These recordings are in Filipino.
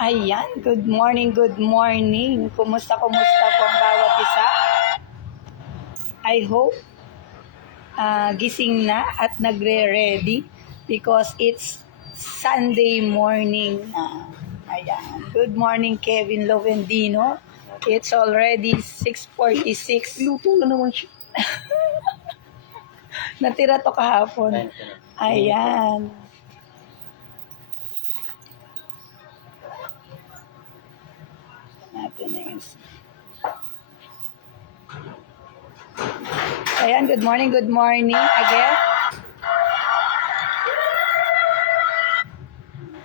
Ayan, good morning, good morning. Kumusta po ang bawat isa? I hope gising na at nagre-ready because it's Sunday morning. Ayan, good morning Kevin Lovendino. It's already 6:46. Luto na naman siya. Natira to kahapon. Ayan. Natin na yun. Ayan, good morning again.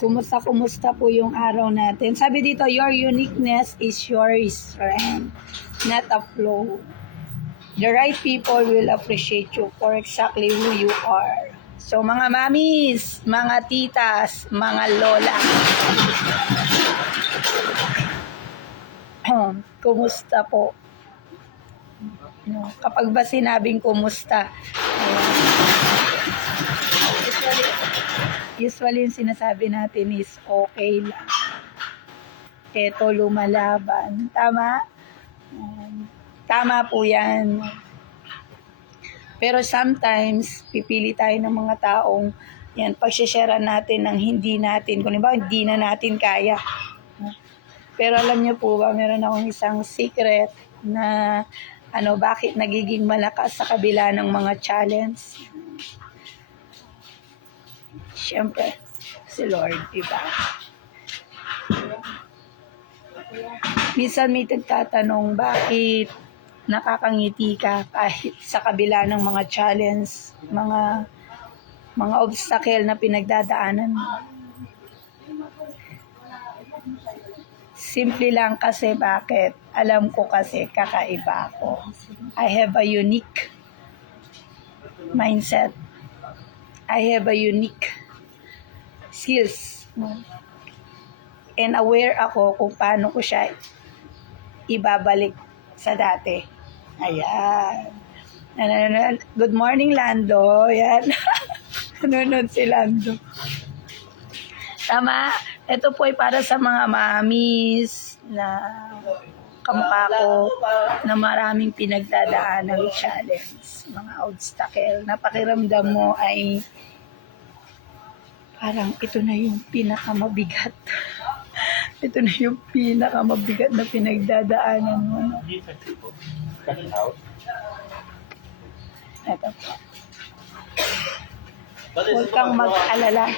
Kumusta po yung araw natin? Sabi dito, your uniqueness is your strength, not a flaw. The right people will appreciate you for exactly who you are. So mga mamis, mga titas, mga lola, kumusta po? No, kapag ba sinabing kumusta, usually yung sinasabi natin is okay lang. Eto lumalaban. Tama? Tama po yan. Pero sometimes, pipili tayo ng mga taong yan, pag-share natin ng hindi natin. Kung ba, hindi na natin kaya. Pero alam niyo po ba, meron akong isang secret na bakit nagiging malakas sa kabila ng mga challenge. Siyempre, si Lord, diba? Minsan may nagtatanong, bakit nakakangiti ka kahit sa kabila ng mga challenge, mga obstacle na pinagdadaanan mo? Simple lang kasi bakit? Alam ko kasi kakaiba ako. I have a unique mindset. I have a unique skills. And aware ako kung paano ko siya ibabalik sa dati. Ayan. Good morning, Lando. Ayan. Nanonood si Lando. Tama. Ito po ay para sa mga mamis na kamukha ko na maraming pinagdadaan ng challenge, mga obstacle. Napakiramdam mo ay parang ito na yung pinakamabigat. Ito na yung pinakamabigat na pinagdadaanan mo. No? Ito po. Huwag kang mag-alala.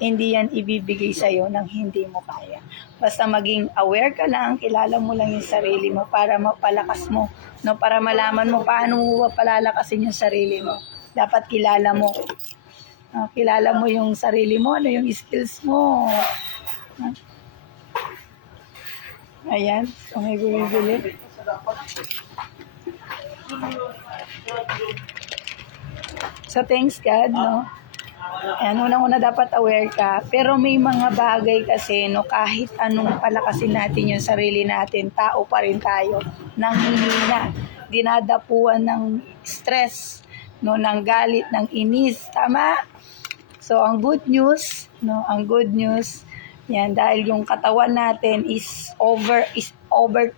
Hindi yan ibibigay sa'yo ng hindi mo kaya. Basta maging aware ka lang, kilala mo lang yung sarili mo para mapalakas mo. No? Para malaman mo paano mo palalakasin yung sarili mo. Dapat kilala mo. Kilala mo yung sarili mo, ano yung skills mo. Ayan, so may bumibili. So thanks God, no? Ayan, unang-una dapat aware ka. Pero may mga bagay kasi, no, kahit anong palakasin natin yung sarili natin, tao pa rin tayo. Nanghihina, dinadapuan ng stress, no, ng galit, ng inis. Tama? So, ang good news, yan, dahil yung katawan natin is over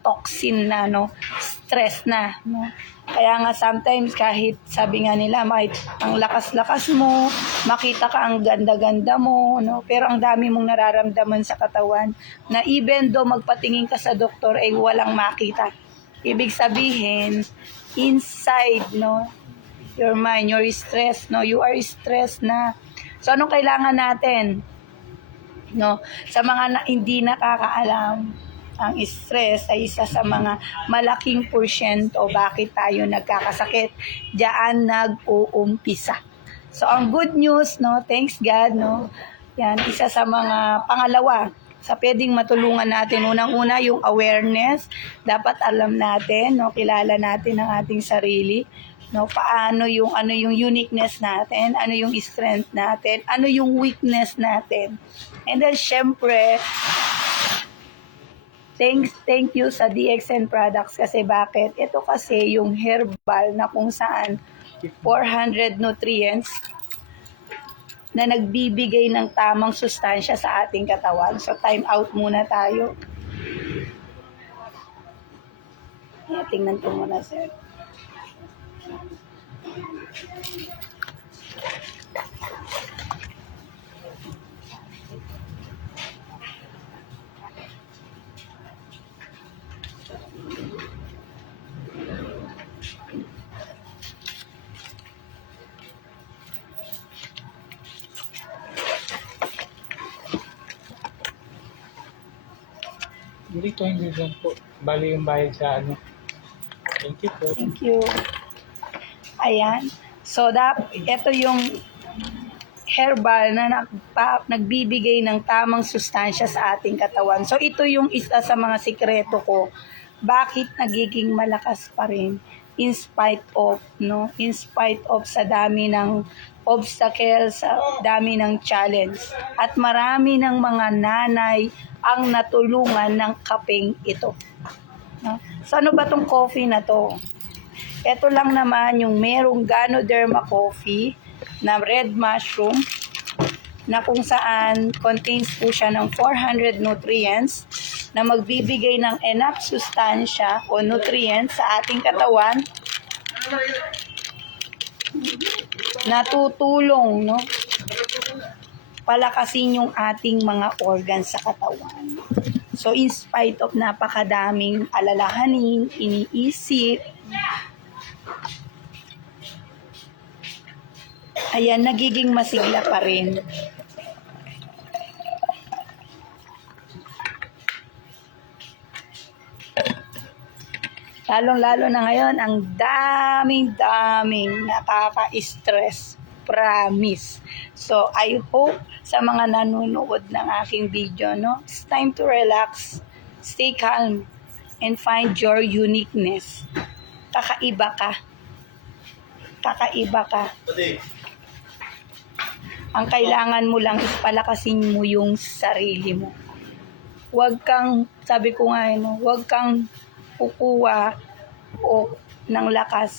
toxin na, no, stress na, no. Kaya nga sometimes kahit sabi nga nila, ang lakas-lakas mo, makita ka ang ganda-ganda mo, no, pero ang dami mong nararamdaman sa katawan na even though magpatingin ka sa doktor ay walang makita. Ibig sabihin, inside, no, your mind, your stress, no, you are stressed na. So, anong kailangan natin? No, sa mga hindi nakakaalam, ang stress ay isa sa mga malaking porsyento bakit tayo nagkakasakit. Diyan nag-uumpisa. So, ang good news, no, thanks God, no, yan, isa sa mga pangalawa sa pwedeng matulungan natin. Unang-una, yung awareness. Dapat alam natin, no, kilala natin ang ating sarili. No, paano yung yung uniqueness natin, ano yung strength natin, ano yung weakness natin. And then syempre, thank you sa DXN products kasi bakit? Ito kasi yung herbal na kung saan 400 nutrients na nagbibigay ng tamang sustansya sa ating katawan. So, time out muna tayo. Tingnan ko muna, sir. Dito hindi lang po. Bali yung bayad sa ano. Thank you po. Thank you. Ayan. So, ito yung herbal na nagbibigay ng tamang sustansya sa ating katawan. So, ito yung isa sa mga sikreto ko. Bakit nagiging malakas pa rin in spite of, no? In spite of sa dami ng obstacles, sa dami ng challenge. At marami ng mga nanay ang natulungan ng kapeng ito. No? So, ano ba tong coffee na to? Ito lang naman yung merong Ganoderma coffee na red mushroom na kung saan contains po siya ng 400 nutrients na magbibigay ng enough sustansya o nutrients sa ating katawan na tutulong, no, palakasin yung ating mga organs sa katawan. So, in spite of napakadaming alalahanin, iniisip, ayan, nagiging masigla pa rin. Lalong-lalo na ngayon, ang daming nakaka-stress. Promise. So, I hope sa mga nanonood ng aking video, no, it's time to relax, stay calm, and find your uniqueness. Kakaiba ka. Kakaiba ka. Ang kailangan mo lang is palakasin mo yung sarili mo. Huwag kang, sabi ko nga, no, huwag kang kukuha o ng lakas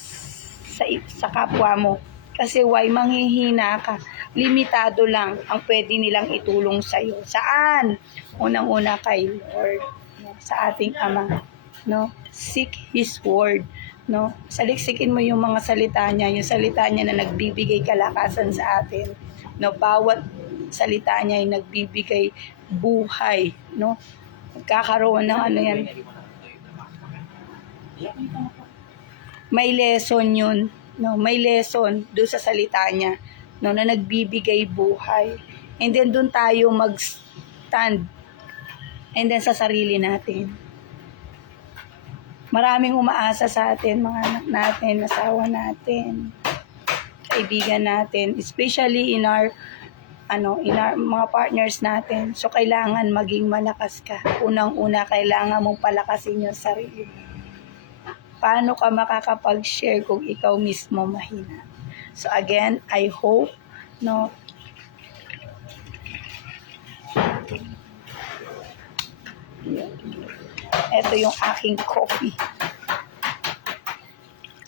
sa kapwa mo. Kasi why, manghihina ka. Limitado lang ang pwede nilang itulong sa'yo. Saan? Unang-una kay Lord, no? Sa ating Ama. No? Seek His Word. No? Saliksikin mo yung mga salita niya, yung salita niya na nagbibigay kalakasan sa atin. No? Bawat salita niya ay nagbibigay buhay. No? Magkakaroon ng ano yan. May lesson yun. No, may lesson doon sa salita niya, no, na nagbibigay buhay. And then doon tayo mag-stand. And then sa sarili natin. Maraming umaasa sa atin, mga anak natin, asawa natin, kaibigan natin, especially in our mga partners natin. So kailangan maging malakas ka. Unang-una, kailangan mong palakasin yung sarili mo. Paano ka makakapag-share kung ikaw mismo mahina? So again, I hope, no, ito yung aking coffee.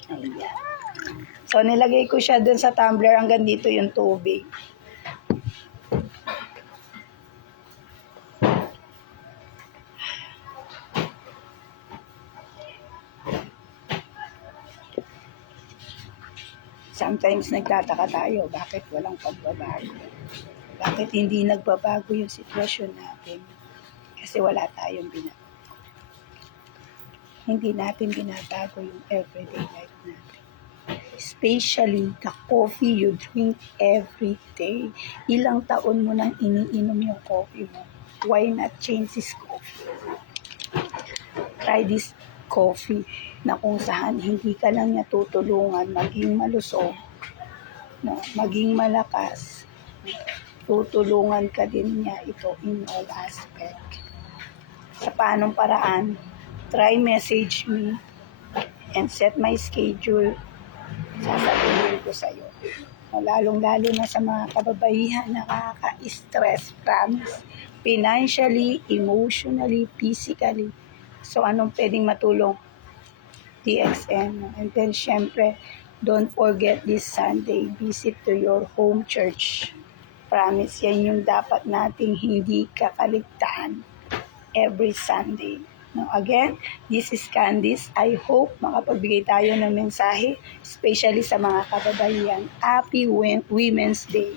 Ayan. So nilagay ko siya dun sa tumbler, hanggang dito yung tubig. Sometimes nagtataka tayo, bakit walang pagbabago? Bakit hindi nagbabago yung sitwasyon natin? Kasi wala tayong binabago. Hindi natin binabago yung everyday life natin. Especially the coffee you drink every day. Ilang taon mo nang iniinom yung coffee mo. Why not change this coffee? Try this coffee na kung saan hindi ka lang niya tutulungan maging malusog, no, maging malakas, tutulungan ka din niya ito in all aspect. Sa paanong paraan, try message me and set my schedule, sasabihin ko sa iyo. Lalong-lalo na sa mga kababaihan na nakaka-stress, promise, financially, emotionally, physically. So, anong pwedeng matulong? TXM. And then, syempre, don't forget this Sunday, visit to your home church. promise, yan yung dapat nating hindi kakaligtaan every Sunday. No, again, this is Candice. I hope makapagbigay tayo ng mensahe, especially sa mga kababaihan. Happy Women's Day!